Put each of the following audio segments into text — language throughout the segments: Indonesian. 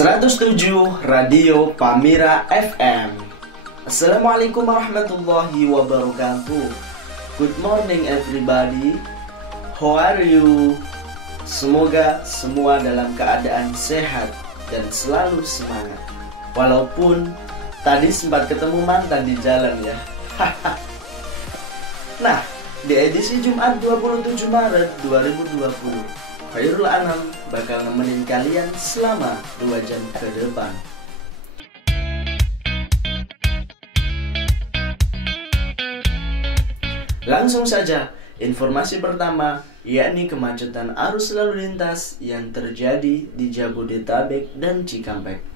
107 Radio Pamira FM. Assalamualaikum warahmatullahi wabarakatuh. Good morning everybody. How are you? Semoga semua dalam keadaan sehat dan selalu semangat. Walaupun tadi sempat ketemu mantan di jalan ya. Nah, di edisi Jumat 27 Maret 2020, Khairul Anam bakal nemenin kalian selama 2 jam ke depan. Langsung saja, informasi pertama yakni kemacetan arus lalu lintas yang terjadi di Jabodetabek dan Cikampek.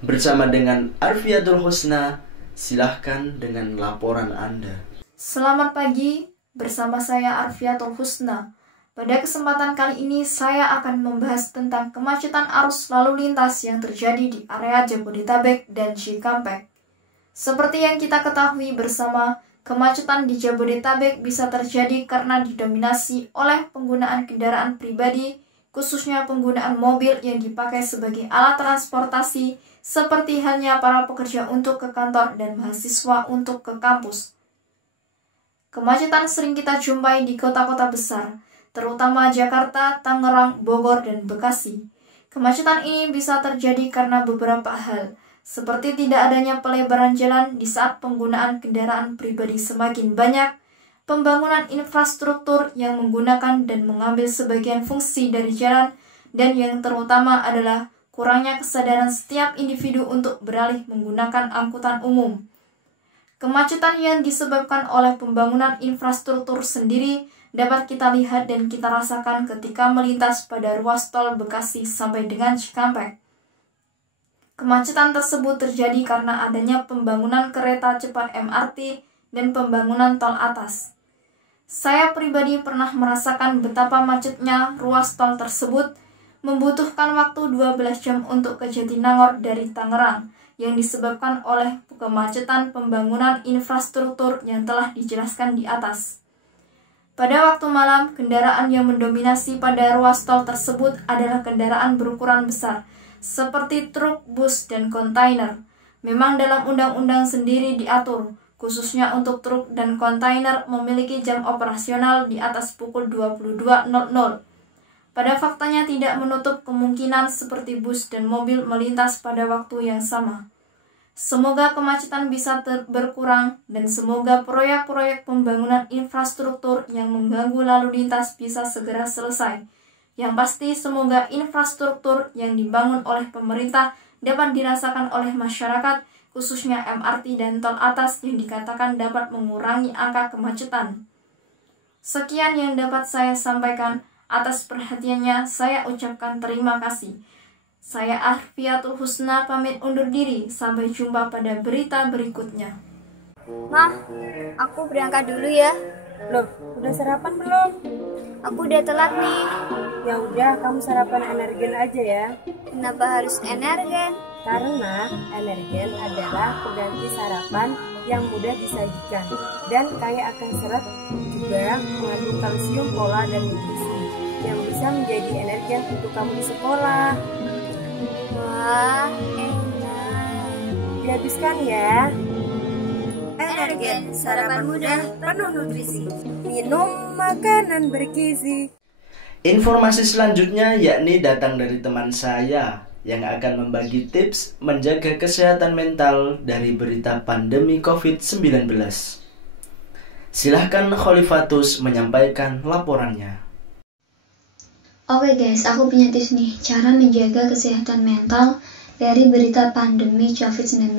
Bersama dengan Arfiatul Husna, silahkan dengan laporan Anda. Selamat pagi, bersama saya Arfiatul Husna. Pada kesempatan kali ini saya akan membahas tentang kemacetan arus lalu lintas yang terjadi di area Jabodetabek dan Cikampek. Seperti yang kita ketahui bersama, kemacetan di Jabodetabek bisa terjadi karena didominasi oleh penggunaan kendaraan pribadi, khususnya penggunaan mobil yang dipakai sebagai alat transportasi, seperti halnya para pekerja untuk ke kantor dan mahasiswa untuk ke kampus. Kemacetan sering kita jumpai di kota-kota besar, terutama Jakarta, Tangerang, Bogor, dan Bekasi. Kemacetan ini bisa terjadi karena beberapa hal, seperti tidak adanya pelebaran jalan di saat penggunaan kendaraan pribadi semakin banyak, pembangunan infrastruktur yang menggunakan dan mengambil sebagian fungsi dari jalan, dan yang terutama adalah kurangnya kesadaran setiap individu untuk beralih menggunakan angkutan umum. Kemacetan yang disebabkan oleh pembangunan infrastruktur sendiri dapat kita lihat dan kita rasakan ketika melintas pada ruas tol Bekasi sampai dengan Cikampek. Kemacetan tersebut terjadi karena adanya pembangunan kereta cepat MRT dan pembangunan tol atas. Saya pribadi pernah merasakan betapa macetnya ruas tol tersebut, membutuhkan waktu 12 jam untuk ke Jatinangor dari Tangerang, yang disebabkan oleh kemacetan pembangunan infrastruktur yang telah dijelaskan di atas. Pada waktu malam, kendaraan yang mendominasi pada ruas tol tersebut adalah kendaraan berukuran besar, seperti truk, bus, dan kontainer. Memang dalam undang-undang sendiri diatur, khususnya untuk truk dan kontainer memiliki jam operasional di atas pukul 22.00. Pada faktanya tidak menutup kemungkinan seperti bus dan mobil melintas pada waktu yang sama. Semoga kemacetan bisa berkurang dan semoga proyek-proyek pembangunan infrastruktur yang mengganggu lalu lintas bisa segera selesai. Yang pasti semoga infrastruktur yang dibangun oleh pemerintah dapat dirasakan oleh masyarakat, khususnya MRT dan tol atas yang dikatakan dapat mengurangi angka kemacetan. Sekian yang dapat saya sampaikan. Atas perhatiannya saya ucapkan terima kasih. Saya Arfiatul Husna pamit undur diri. Sampai jumpa pada berita berikutnya. Mah, aku berangkat dulu ya. Loh, udah sarapan belum? Aku udah telat nih. Ya udah, kamu sarapan Energen aja ya. Kenapa harus Energen? Karena Energen adalah pengganti sarapan yang mudah disajikan dan kaya akan serat, juga mengandung kalsium, fola, dan nutrisi yang bisa menjadi energen untuk kamu di sekolah. Wah, enak. Dihabiskan ya. Energen, sarapan mudah, penuh nutrisi. Minum makanan bergizi. Informasi selanjutnya yakni datang dari teman saya yang akan membagi tips menjaga kesehatan mental dari berita pandemi COVID-19. Silahkan Khalifatus menyampaikan laporannya. Oke guys, aku punya tips nih, cara menjaga kesehatan mental dari berita pandemi COVID-19.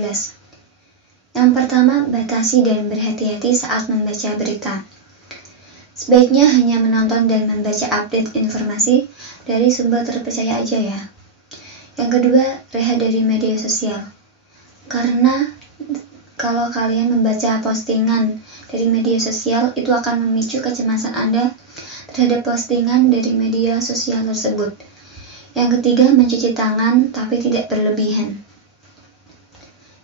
Yang pertama, batasi dan berhati-hati saat membaca berita. Sebaiknya hanya menonton dan membaca update informasi dari sumber terpercaya aja ya. Yang kedua, rehat dari media sosial. Karena kalau kalian membaca postingan dari media sosial, itu akan memicu kecemasan Anda terhadap postingan dari media sosial tersebut. Yang ketiga, mencuci tangan tapi tidak berlebihan.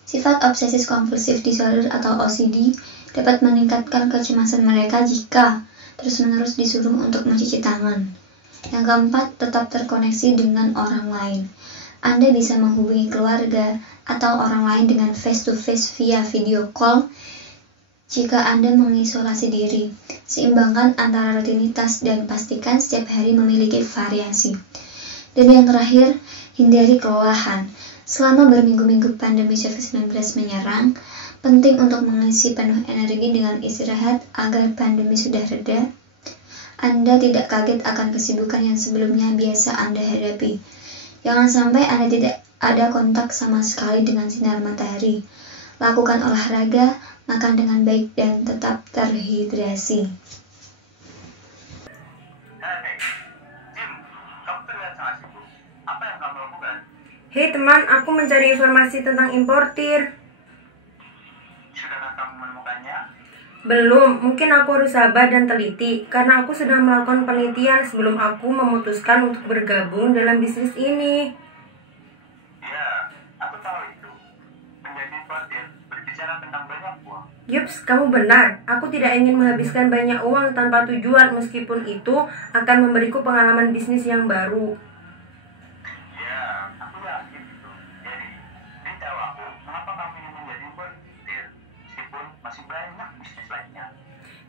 Sifat obsesif kompulsif disorder atau OCD dapat meningkatkan kecemasan mereka jika terus-menerus disuruh untuk mencuci tangan. Yang keempat, tetap terkoneksi dengan orang lain. Anda bisa menghubungi keluarga atau orang lain dengan face-to-face via video call. Jika Anda mengisolasi diri, seimbangkan antara rutinitas dan pastikan setiap hari memiliki variasi. Dan yang terakhir, hindari kelelahan. Selama berminggu-minggu pandemi COVID-19 menyerang, penting untuk mengisi penuh energi dengan istirahat agar pandemi sudah reda. Anda tidak kaget akan kesibukan yang sebelumnya biasa Anda hadapi. Jangan sampai Anda tidak ada kontak sama sekali dengan sinar matahari. Lakukan olahraga, makan dengan baik, dan tetap terhidrasi. Hei, Jim, kamu terlihat sangat sibuk. Apa yang kamu lakukan? Hei teman, aku mencari informasi tentang importir. Sudahkah kamu menemukannya? Belum, mungkin aku harus sabar dan teliti karena aku sedang melakukan penelitian sebelum aku memutuskan untuk bergabung dalam bisnis ini. Ya, aku tahu itu. Menjadi importir berbicara tentang banyak uang. Yups, kamu benar. Aku tidak ingin menghabiskan banyak uang tanpa tujuan meskipun itu akan memberiku pengalaman bisnis yang baru. Ya, aku yakin itu. Jadi, beritahu aku, mengapa kamu ingin menjadi importir meskipun masih banyak bisnis lainnya?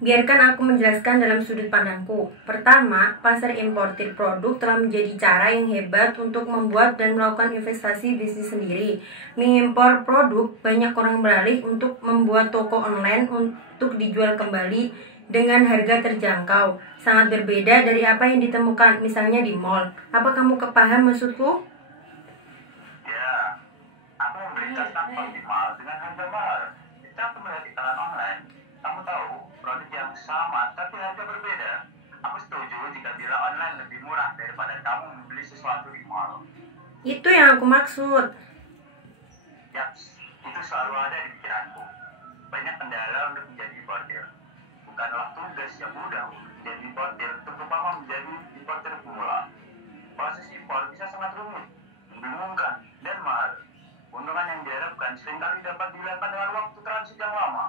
Biarkan aku menjelaskan dalam sudut pandangku. Pertama, pasar importir produk telah menjadi cara yang hebat untuk membuat dan melakukan investasi bisnis sendiri. Mengimpor produk, banyak orang beralih untuk membuat toko online untuk dijual kembali dengan harga terjangkau. Sangat berbeda dari apa yang ditemukan misalnya di mall. Apa kamu kepaham maksudku? Ya, aku memberikan tanpa optimal dengan harga mahal. Ketika aku melihat iklan online, kamu tahu produk yang sama tapi harga berbeda. Aku setuju jika bila online lebih murah daripada kamu membeli sesuatu di mall. Itu yang aku maksud. Yaps, itu selalu ada di pikiranku. Banyak kendala untuk menjadi importir. Bukanlah tugas yang mudah untuk menjadi importir, terutama menjadi importir pemula. Proses impor bisa sangat rumit, membingungkan, dan mahal. Keuntungan yang diharapkan seringkali dapat dilakukan dengan waktu transit yang lama.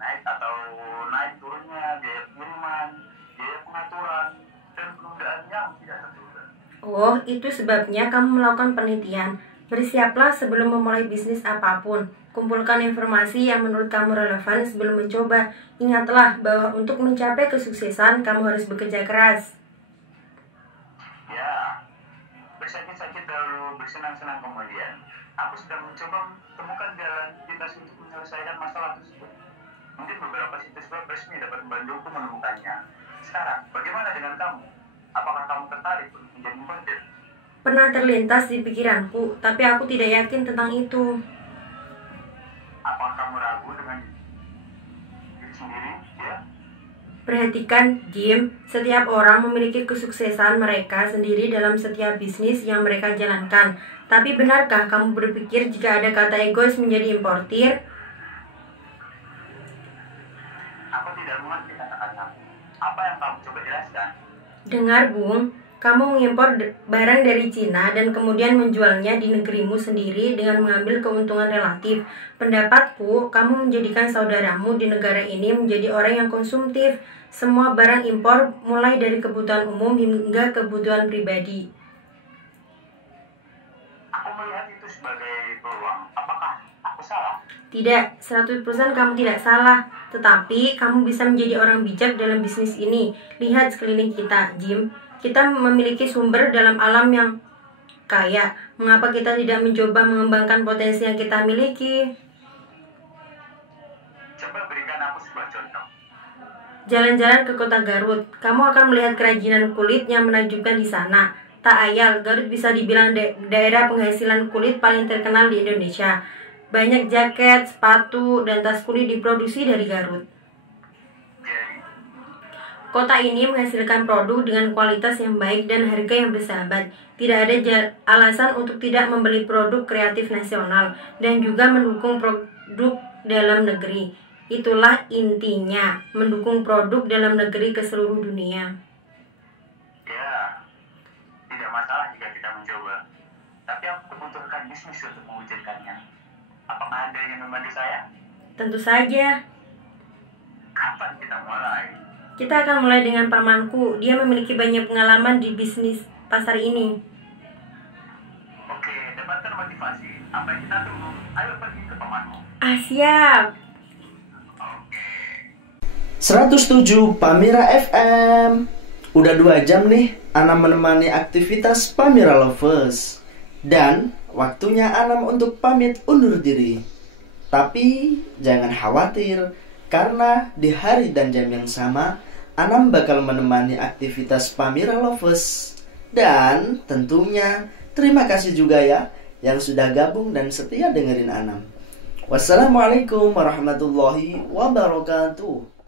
Naik turunnya biaya pengiriman, biaya pengaturan, dan penundaan yang tidak terduga. Oh, itu sebabnya kamu melakukan penelitian. Bersiaplah sebelum memulai bisnis apapun. Kumpulkan informasi yang menurut kamu relevan sebelum mencoba. Ingatlah bahwa untuk mencapai kesuksesan, kamu harus bekerja keras. Ya, bersakit-sakit dahulu, bersenang-senang kemudian. Aku sudah mencoba menemukan jalan pintas untuk menyelesaikan masalah tersebut. Mungkin beberapa situs web resmi dapat membantuku menemukannya. Sekarang, bagaimana dengan kamu? Apakah kamu tertarik untuk menjadi importir? Pernah terlintas di pikiranku, tapi aku tidak yakin tentang itu. Apakah kamu ragu dengan diri sendiri? Ya? Perhatikan, Jim, setiap orang memiliki kesuksesan mereka sendiri dalam setiap bisnis yang mereka jalankan. Tapi benarkah kamu berpikir jika ada kata egois menjadi importir? Aku tidak mengerti kata-kata. Apa yang kamu coba jelaskan? Dengar, Bung, kamu mengimpor barang dari Cina dan kemudian menjualnya di negerimu sendiri dengan mengambil keuntungan relatif. Pendapatku, kamu menjadikan saudaramu di negara ini menjadi orang yang konsumtif. Semua barang impor mulai dari kebutuhan umum hingga kebutuhan pribadi. Aku melihat itu sebagai peluang. Apakah aku salah? Tidak, 100% kamu tidak salah. Tetapi kamu bisa menjadi orang bijak dalam bisnis ini. Lihat sekeliling kita, Jim. Kita memiliki sumber dalam alam yang kaya. Mengapa kita tidak mencoba mengembangkan potensi yang kita miliki? Coba berikan aku sebuah contoh. Jalan-jalan ke kota Garut. Kamu akan melihat kerajinan kulit yang menakjubkan di sana. Tak ayal, Garut bisa dibilang daerah penghasilan kulit paling terkenal di Indonesia. Banyak jaket, sepatu, dan tas kulit diproduksi dari Garut. Kota ini menghasilkan produk dengan kualitas yang baik dan harga yang bersahabat. Tidak ada alasan untuk tidak membeli produk kreatif nasional dan juga mendukung produk dalam negeri. Itulah intinya, mendukung produk dalam negeri ke seluruh dunia. Ya, tidak masalah jika kita mencoba. Tapi aku membutuhkan bisnis untuk mewujudkannya. Apakah Anda ingin membantu saya? Tentu saja. Kapan kita mulai? Kita akan mulai dengan pamanku. Dia memiliki banyak pengalaman di bisnis pasar ini. Oke, Apa yang kita tunggu? Ayo pergi ke pamanmu. Siap. Oke. 107 Pamira FM. Udah 2 jam nih Anam menemani aktivitas Pamira Lovers. Dan waktunya Anam untuk pamit undur diri. Tapi jangan khawatir, karena di hari dan jam yang sama Anam bakal menemani aktivitas Pamira Lovers. Dan tentunya terima kasih juga ya yang sudah gabung dan setia dengerin Anam. Wassalamualaikum warahmatullahi wabarakatuh.